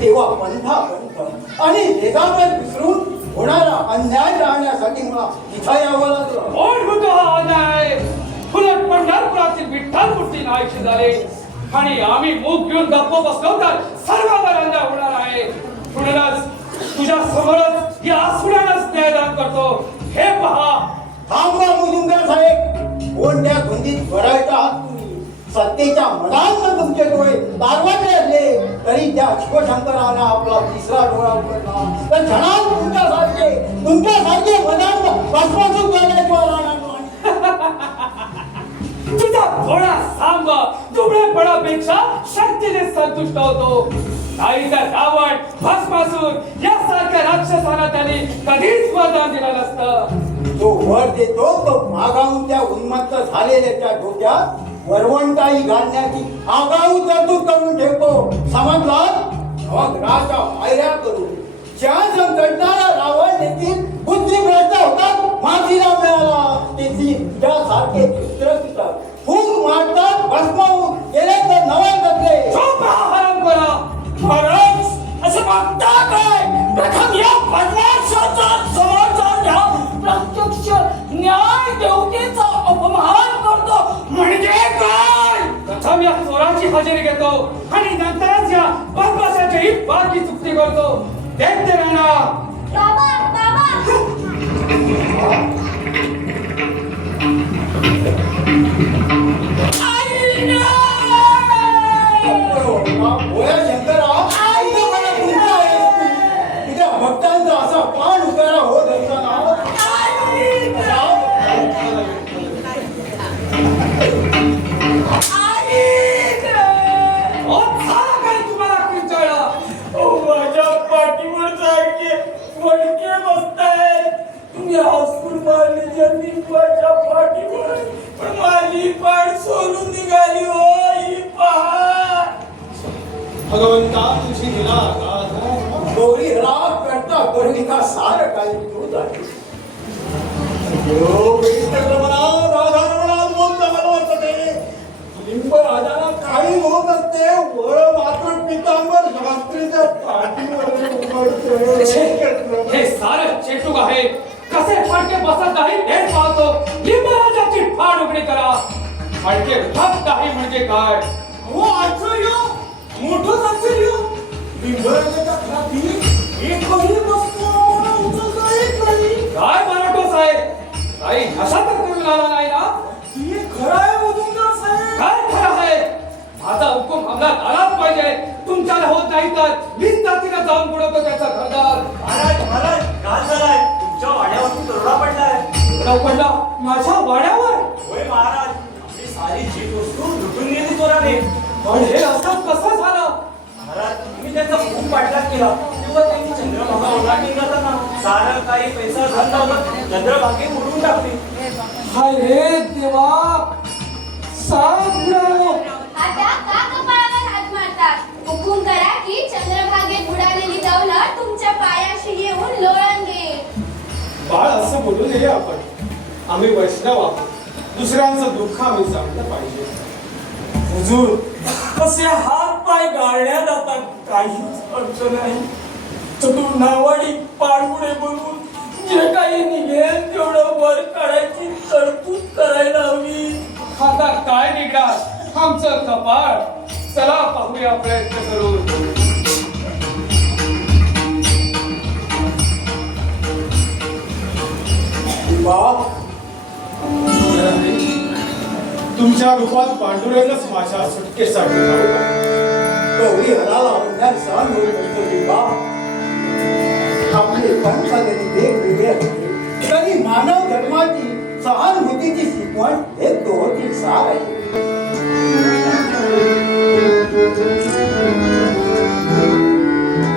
तेव्हा पंथ आणि वेदांतर विसरून होणारा अन्याय टाळण्यासाठी मला इथं यावं लागलं. कोण होतो हा अन्याय? फुलट पंढरपुरातील विठ्ठल मूर्ती नाहीशी झाले आणि आम्ही मूग घेऊन गप्प बसलो तर सर्वांवर अन्याय होणार आहे. म्हणूनच तुझ्या समोरच या आसुरानच न्यायदान करतो. हे पहा. थांबा मुजुमदार साहेब, कोणत्या धुंदीत भरायचा आहात तुम्ही? सत्तेच्या मनात तुमचे डोळे दारवाजे असले तरी त्या शिवशंकराने आपला तिसरा डोळा उघडला तर क्षणात तुमच्यासारखे मनात बसवासून गेल्याशिवाय तुझा थोडा सांब दुबळेपणापेक्षा शक्तीने संतुष्ट होतो. नाही तर रावण भस्मासूर यासारख्या राक्षसांना त्यांनी कधीच वरदान दिलं नसतं. जो वर देतो तो मागाहून त्या उन्मत्त झालेल्या डोक्यात वरवंटाई घालण्याची आगाऊ तरतूद करून ठेवतो. समजलात? राजा पायऱ्या करू ज्या संकटणारा रावण देखील बुद्धिभ्रष्ट होतात. मातीला मिळाला तेथी त्यासारखे चित्रकार फूक मारतात. भस्मावून गेले तर नवा करते. हराम करा. महाराज असं मागता काय? प्रथम या बदमाशाचा समाचार घ्या. प्रत्यक्ष न्याय देवतेचा अपमान करतो म्हणजे काय? प्रथम या चोराची हजेरी घेतो आणि नंतरच या बदमाशाची बाकी चुकती करतो. देखते राहणा. बाबा बोया शंकरा, मला तुमचा तुझ्या भक्तांचा असा प्राण उतारा होत असताना माझ्या पाठीवर सारखे फडके बसतायत. तुम्ही हाऊसफुल मारली ज्यांनी माझ्या पाठीवर, पण माझी पाठ सोडून निघाली. हो ही पहा. भगवंता तुझी दिला गौरी राग करता करुणिका सार काही तूच आहे. लिंब राजाला काही होत असते वळ मात्र पितांबर शास्त्रीच्या पाठीवर हे सारं चेटूक आहे. कसे फडके बसत नाही हेच पाहतो. लिंबराजाची फाड उघडी करा. फडके उठत नाही म्हणजे काय? हो आश्चर्य, मोठंच आश्चर्य. लिंबराजाच्या खाली एकही वस्तू आम्हाला उचलता येत नाही. काय मराठो साहेब, काही नशा तर करून आला नाही ना? हे खरं आहे मुजुमदार साहेब. काय खरं आहे? माझा हुकूम अंमलात आलाच पाहिजे. तुमच्याला होत नाही तर मीच जातीला जाऊन बुडवतो त्याचा घरदार. महाराज काय झालाय? तुमच्या वाड्यावरती दरोडा पडलाय. पडला माझ्या वाड्यावर? होय महाराज, आपली सारी चीज वस्तू लुटून नेली चोराने. पण हे असं कसं झालं? महाराज, मी त्यांचा खूप पाठलाग केला तेव्हा त्यांनी चंद्रभागा ओलांडून जाताना सारं काही पैसा धन लावलं चंद्रभागे उडवून टाकली. हाय रे देवा, साप बुडालो. आता का कपाळावर हात मारतात? हुकूम करा की चंद्रभागेत बुडालेली दौलत तुमच्या पायाशी येऊन लोळण दे. बाळ असं बोलू नये आपण. आम्ही वैष्णव आहोत. दुसऱ्यांचं दुःख आम्ही जाणलं पाहिजे. हुजूर, कसे हात पाय गाळण्यात जातात काहीच अर्थ नाही. चतुर नावाडी पाणपुढे बोलून जे काही निघेल तेवढं वर काढायची तरतूद करायला हवी. आता काय निघणार आमचं कपाळ? चला पाहूया, प्रयत्न करू. तुमच्या रूपात पांडुरंगच माझ्या सुटकेसाठी गौरी हलाला उद्या सहन होत असतो. लिंबा आपले पंथ जरी वेगवेगळे असले तरी मानव धर्माची सहानुभूतीची शिकवण एक दोहोतील सार आहे.